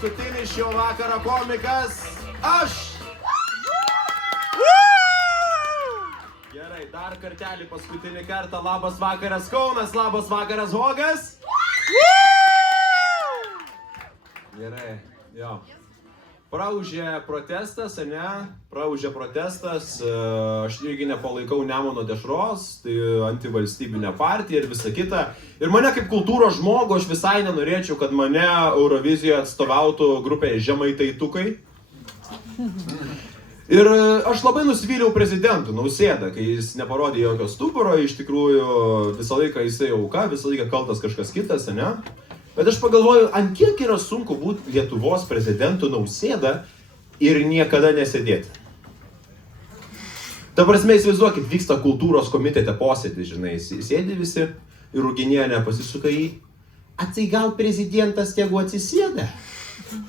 Paskutinis šio vakaro komikas aš. Gerai, dar kartelį paskutinį kartą. Labas vakaras Kaunas, labas vakaras Hogas. Gerai, jo. Praūžė protestas, ne? Praūžė protestas, aš irgi nepalaikau Nemuno dešros, tai antivalstybinė partija ir visa kita. Ir mane kaip kultūros žmogų, aš visai nenorėčiau, kad mane Eurovizijoje atstovautų grupė Žemaitaitukai. Ir aš labai nusivyliau prezidentų Nausėdą, kai jis neparodė jokio stuburo, iš tikrųjų visą laiką jisai auka, visą laiką kaltas kažkas kitas, ne? Bet aš pagalvoju, ant kiek yra sunku būti Lietuvos prezidentu Nausėda ir niekada nesėdėti. Ta prasme, įsivaizduokit, vyksta kultūros komitete posėdis, žinai, sėdi visi ir Ruginienė pasisuka į, atsai gal prezidentas tegu atsisėda?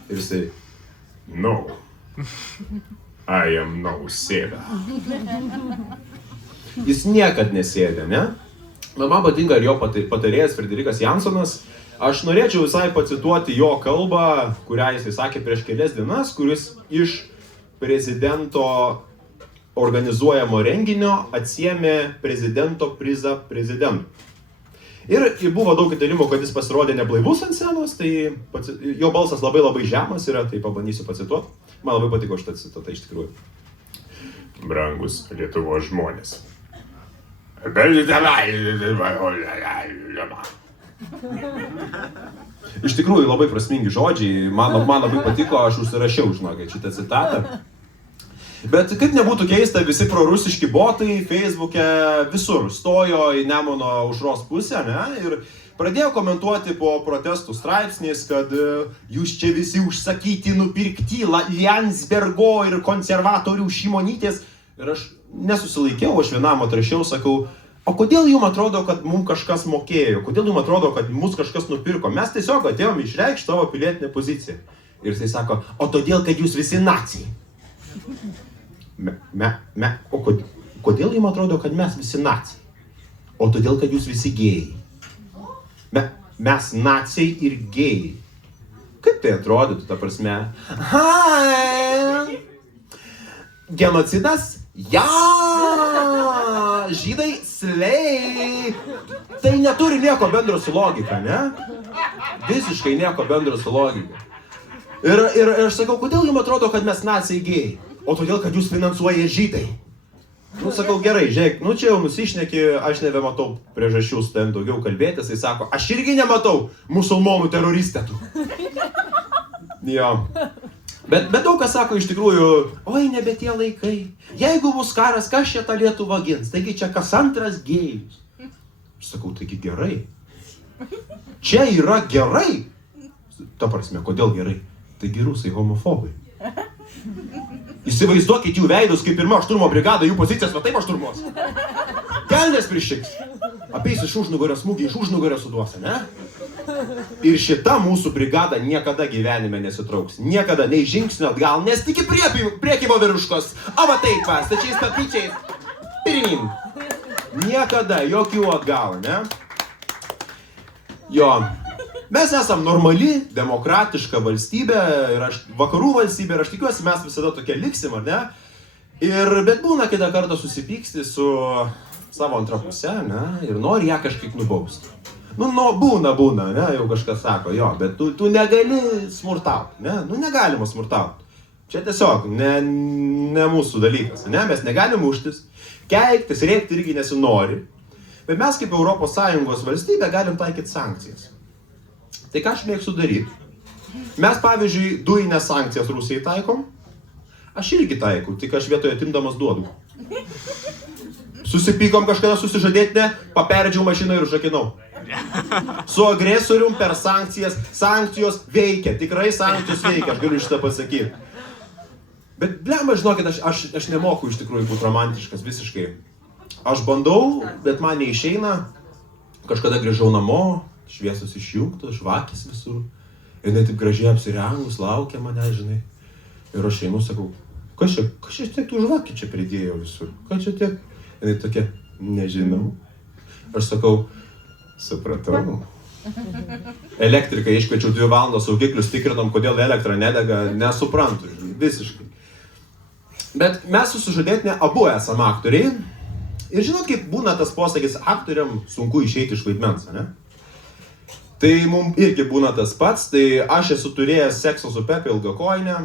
Ir jisai, no, I am Nausėda. Jis niekad nesėdė, ne? Man patinka ir jo patarėjas Frederikas Jansonas. Aš norėčiau visai pacituoti jo kalbą, kurią jis sakė prieš kelias dienas, kuris iš prezidento organizuojamo renginio atsiėmė prezidento prizą prezidentui. Ir buvo daug įtarimų, kad jis pasirodė neblaivus ant scenos, tai jo balsas labai žemas yra, tai pabandysiu pacituoti. Man labai patiko šitą citatą iš tikrųjų. Brangus Lietuvos žmonės. Iš tikrųjų labai prasmingi žodžiai, man labai patiko, aš užsirašiau, žinokit, šitą citatą. Bet kaip nebūtų keista, visi prorusiški botai Facebook'e visur stojo į Nemuno aušros pusę, ne? Ir pradėjo komentuoti po protestų straipsniais, kad jūs čia visi užsakyti, nupirkti Liansbergo ir konservatorių Šimonytės. Ir aš nesusilaikiau, aš vienam atrašiau, sakau, o kodėl jums atrodo, kad mums kažkas mokėjo? Kodėl jums atrodo, kad mus kažkas nupirko? Mes tiesiog atėjom išreikšti savo pilietinę poziciją. Ir jisai sako, o todėl, kad jūs visi nacijai. O kodėl jums atrodo, kad mes visi nacijai? O todėl, kad jūs visi gėjai. Mes nacijai ir gėjai. Kaip tai atrodytų, ta prasme? Genocidas? Ja! Žydai slei. Tai neturi nieko bendro su logika, ne? Visiškai nieko bendro su logika. Ir aš sakau, kodėl jums atrodo, kad mes nacijai gėjai? O todėl, kad jūs finansuoja žydai. Nu, sakau, gerai, žiūrėk, nu čia jau nusišneki, aš nebematau priežasčių su tavim daugiau kalbėtis. Jis sako, aš irgi nematau musulmonų teroristetų. Jo. Bet daug kas sako iš tikrųjų, oi, nebe tie laikai. Jeigu bus karas, kas čia tą Lietuvą gins? Taigi čia kas antras gėjus. Aš sakau, taigi gerai. Čia yra gerai. Ta prasme, kodėl gerai? Taigi rusai homofobai. Įsivaizduokit jų veidus, kaip pirma šturmo brigada, jų pozicijas, va taip aš šturmuos. Kelnes prišiks. Apeis iš užnugario smūgį, iš užnugario suduos, ne? Ir šita mūsų brigada niekada gyvenime nesitrauks. Niekada, nei žingsnio atgal, nes tik į priekimo virškos. O va taip, stačiais papyčiais. Pirmin. Niekada, jokių atgal, ne? Jo. Mes esam normali, demokratiška valstybė, ir vakarų valstybė, ir aš tikiuosi, mes visada tokie liksim, ar ne? Bet būna kitą kartą susipyksti su savo antra pusė, ne? Ir nori ją kažkaip nubausti. Nu, būna, ne? Jau kažkas sako, jo, bet tu negali smurtauti, ne? Nu, negalima smurtauti. Čia tiesiog ne mūsų dalykas, ne? Mes negalim muštis, keiktis, rėkti irgi nesinori. Bet mes kaip ES valstybė galim taikyti sankcijas. Tai ką aš mėgstu daryti? Mes, pavyzdžiui, dujinės sankcijas Rusijai taikom. Aš irgi taikau, tik aš vietoje atimdamas duodu. Susipykom kažkada susižadėtinę, paperdžiau mašiną ir užrakinau. Su agresorium per sankcijas. Sankcijos veikia, tikrai sankcijos veikia, aš galiu šitą pasakyti. Bet blemba, žinokit, aš nemoku iš tikrųjų būti romantiškas visiškai. Aš bandau, bet man neišeina. Kažkada grįžau namo. Šviesos išjungtos, žvakės visur. Ir net taip gražiai apsirengus, laukia mane, žinai. Ir aš einu, sakau, kas čia tiek tų žvakių čia pridėjo visur? Kas čia tiek? Ir tokia, nežinau. Aš sakau, supratau. Elektriką iškviečiau 2 valandas, saugiklius tikrinom, kodėl elektra nedega, nesuprantu, visiškai. Bet mes su sužadėtine abu esame aktoriai. Ir žinot, kaip būna tas posakis, aktoriam sunku išeiti iš vaidmens, ne? Tai mums irgi būna tas pats, tai aš esu turėjęs seksą su Pepe ilgakoinę,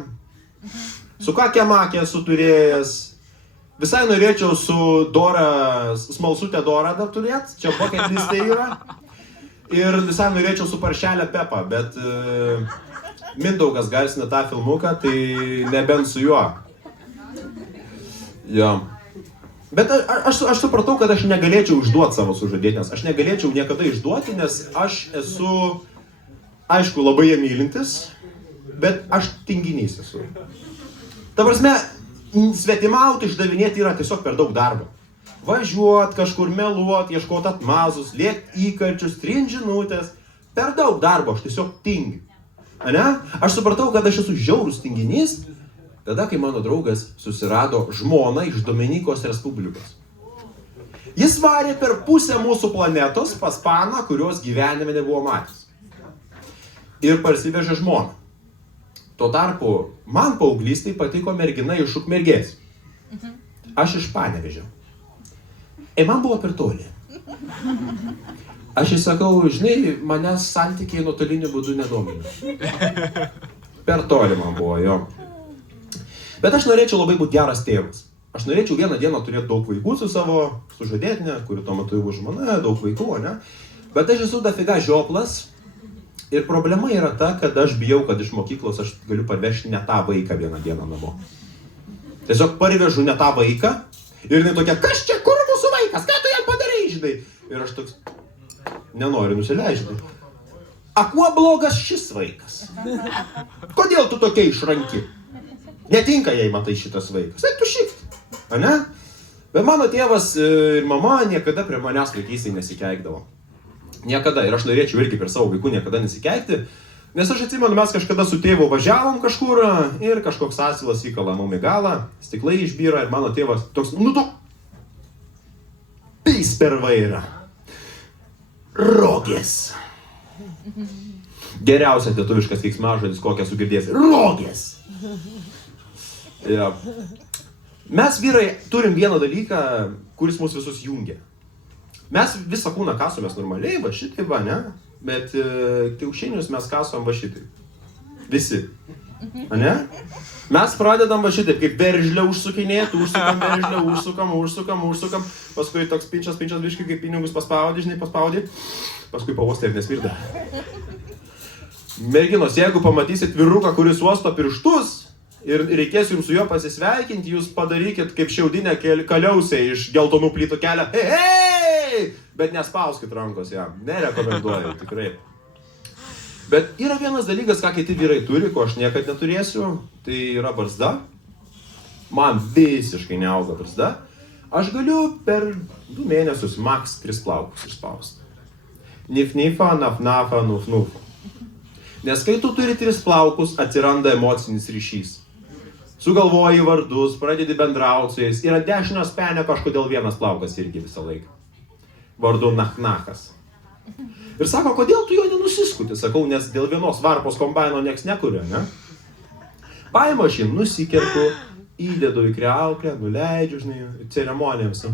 su Kakė Makė esu turėjęs, visai norėčiau su Dora, smalsutė Dora dar turėt, čia bucket listė yra, ir visai norėčiau su Paršelė Pepa, bet Mindaugas garsina tą filmuką, tai nebent su juo. Jo. Bet aš supratau, kad aš negalėčiau išduoti savo sužadėtinės. Aš negalėčiau niekada išduoti, nes aš esu, aišku, labai ją mylintis, bet aš tinginys esu. Ta prasme, svetimauti, išdavinėti yra tiesiog per daug darbo. Važiuot, kažkur meluot, ieškoti atmazus, lėkti įkalčius, trint žinutės. Per daug darbo, aš tiesiog tingiu. Ane? Aš supratau, kad aš esu žiaurus tinginys, tada, kai mano draugas susirado žmoną iš Dominikos Respublikos. Jis varė per pusę mūsų planetos pas paną, kurios gyvenime nebuvo matęs. Ir parsivežė žmoną. Tuo tarpu, man paauglystėj patiko mergina iš Ukmergės. Aš iš Panevėžio. Man buvo per toli. Aš įsakau, žinai, manęs santykiai nuotoliniu būdu nedomina. Per toli man buvo, jo. Bet aš norėčiau labai būti geras tėvas. Aš norėčiau vieną dieną turėti daug vaikų su savo sužadėtine, kuri tuo metu jau žmona, daug vaikų, ne? Bet aš esu dafiga žioplas ir problema yra ta, kad aš bijau, kad iš mokyklos aš galiu parvežti ne tą vaiką vieną dieną namo. Tiesiog parvežu ne tą vaiką ir jinai tokia, kas čia, kur mūsų vaikas, ką tu jam padarai, žinai? Ir aš toks, nenoriu nusileisti. A kuo blogas šis vaikas? Kodėl tu tokia išranki? Netinka jai, matai, šitas vaikas. Eik tu šikt, ane? Bet mano tėvas ir mama niekada prie manęs vaikystėj nesikeikdavo. Niekada. Ir aš norėčiau irgi per savo vaikų niekada nesikeikti. Nes aš atsimenu, mes kažkada su tėvu važiavom kažkur ir kažkoks asilas įkala mum į galą, stiklai išbyra ir mano tėvas toks, nu tu, pys per vairą. Rogės. Geriausia lietuviškas keiksmažodis, kokią sugirdėsi. Rogės. Ja. Mes vyrai turim vieną dalyką, kuris mus visus jungia. Mes visą kūną kasomės normaliai, va šitaip, va, ne? Bet kiaušinius mes kasom va šitaip. Visi. Ne? Mes pradedam va šitaip, kaip veržlę užsukinėti, užsukam veržlę, užsukam. Paskui toks pinčas biškai, kaip pinigus paspaudė, žinai, paskui pavostė ir nesvirda. Merginos, jeigu pamatysit vyruką, kuris uosto pirštus, ir reikės jums su juo pasisveikinti, jūs padarykit kaip šiaudinę kaliausę iš geltonų plytų kelią. Hei! Bet nespauskit rankos jam. Nerekomenduoju, tikrai. Bet yra vienas dalykas, ką kiti vyrai turi, ko aš niekad neturėsiu. Tai yra barzda. Man visiškai neauga barzda. Aš galiu per 2 mėnesius maks 3 plaukus išspausti. Nif-nifa, naf-nafa, nuf-nufa. Nes kai tu turi 3 plaukus, atsiranda emocinis ryšys. Sugalvoji vardus, pradedi bendrauti su jais ir ant dešinio spenio kažkodėl vienas plaukas irgi visą laiką. Vardu Nachnachas. Ir sako, kodėl tu jo nenusiskuti? Sakau, nes dėl vienos varpos kombaino nieks nekuria, ne? Paimu aš jį nusikerpu, įdedu į kriauklę, nuleidžiu, žinai, ceremonijams.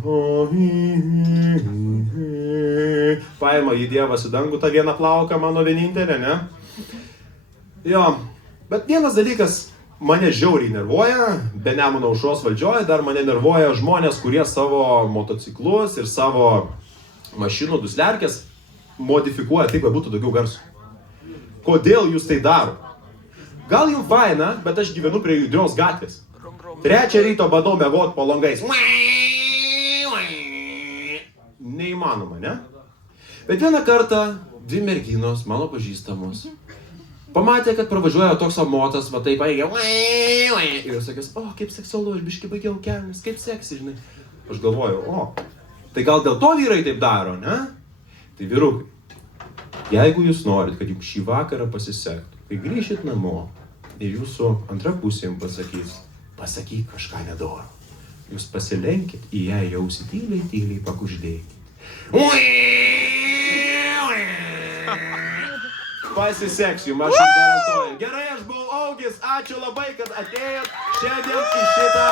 Paimu į Dievą su dangu tą vieną plauką, mano vienintelę, ne? Jo, bet vienas dalykas mane žiauriai nervuoja, be Nemuno aušros valdžioje dar mane nervuoja žmonės, kurie savo motociklus ir savo mašinų duslerkės modifikuoja taip, kad būtų daugiau garsų. Kodėl jūs tai daro? Gal jums faina, bet aš gyvenu prie Judrios gatvės. 3 ryto badau miegot po langais. Neįmanoma, ne? Bet vieną kartą 2 merginos, mano pažįstamos, pamatė, kad pravažiuoja toks amotas, va taip baigė. Ir sakės, o, kaip seksualu, aš biškai baigiau kelnes, kaip seksi, žinai. Aš galvoju, o, tai gal dėl to vyrai taip daro, ne? Tai vyrukai, jeigu jūs norit, kad jums šį vakarą pasisektų, kai grįšit namo ir jūsų antra pusė jums pasakys, pasakyk kažką nedoro. Jūs pasilenkit, į ją jausi tyliai pakuždėkit. Pasiseks jums, aš jums garantuoju. Gerai, aš buvau Augis, ačiū labai, kad atėjot šiandien į šitą